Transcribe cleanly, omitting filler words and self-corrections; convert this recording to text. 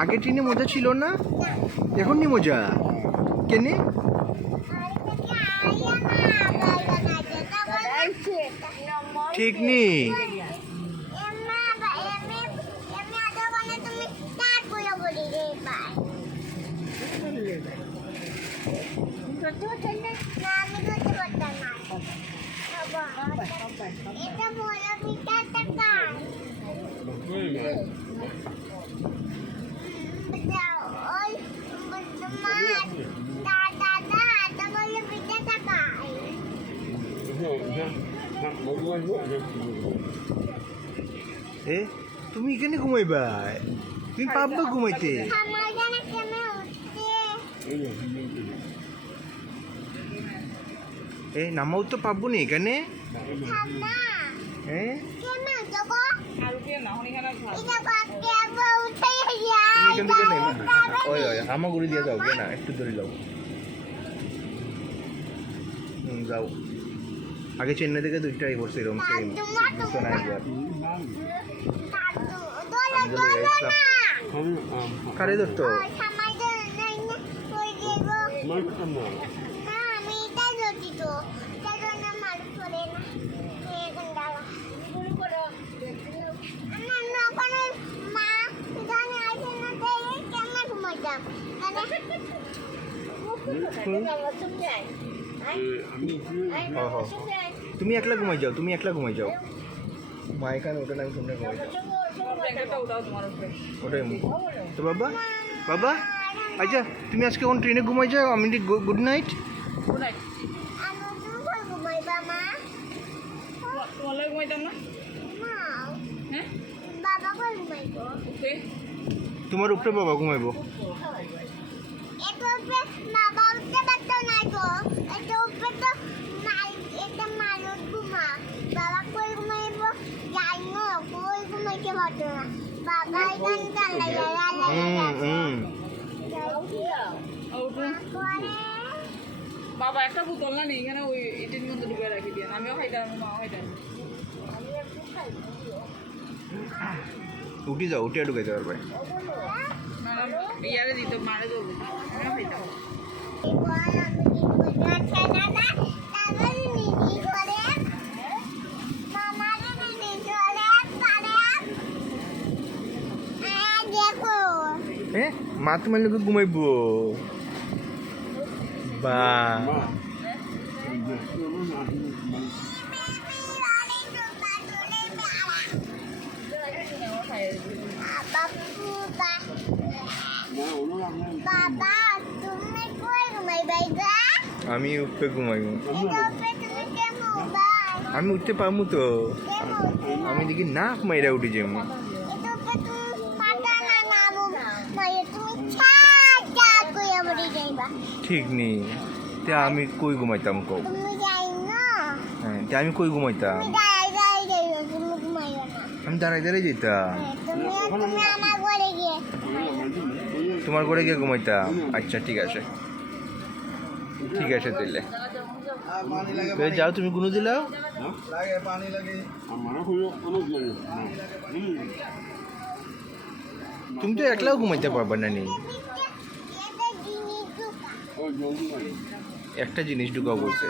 আগে ট্রেনে মজা ছিল না, এখন নি মজা কেনে? ঠিক নেই। এ তুমি এখানে ঘুমাইবা? তুমি পাববা ঘুমাইতে? এ নামাও তো পাবো না এখানে। হামাগুড়ি দিয়ে যাও না, একটু ধরে যাও। যাও আগে চেন্নাই থেকে দুইটাই করছে এরকম সেম শোনা একবার। কারে ধরতো? তুমি একলা ঘুমাই যাও, তুমি একলা ঘুমাই যাও। মা এখানে ওটা না, তোমরা ঘুমাই যাও। ওটাই তো বাবা, বাবা আচ্ছা তুমি আজকে কোন ট্রেনে ঘুমাই যাও? আমি গুড নাইট। তোমার উপরে বাবা ঘুমাইবো। বাবা একটা বোতল না নেই এখানে, ওই এটির মধ্যে ঢুকে রাখি দিয়ে আমিও খাইতাম, মাও খাইতাম। উঠে যাও, উঠে ঢুকাইতে পারবে। ইয়ারে দিত মারে দেবো, আমিও খাইতাম। মা তোমার লোক ঘুমাইবো বা আমি উপরে ঘুমাইবো। আমি উঠতে পারবো তো, আমি দেখি না মাইরা উঠে যাবো। ঠিক নেই তে আমি কই ঘুমাইতাম কও? হ্যাঁ তে আমি কই ঘুমাইতাম? আমি দাঁড়াই দাঁড়াই যেতাম। তোমার ঘরে গিয়ে ঘুমাইতাম? আচ্ছা ঠিক আছে, ঠিক আছে তাইলে যাও। তুমি গুনো দিলাও? তুমি তো একলাও ঘুমাইতে পারবা না। নেই একটা জিনিস ঢুকাও বলছে।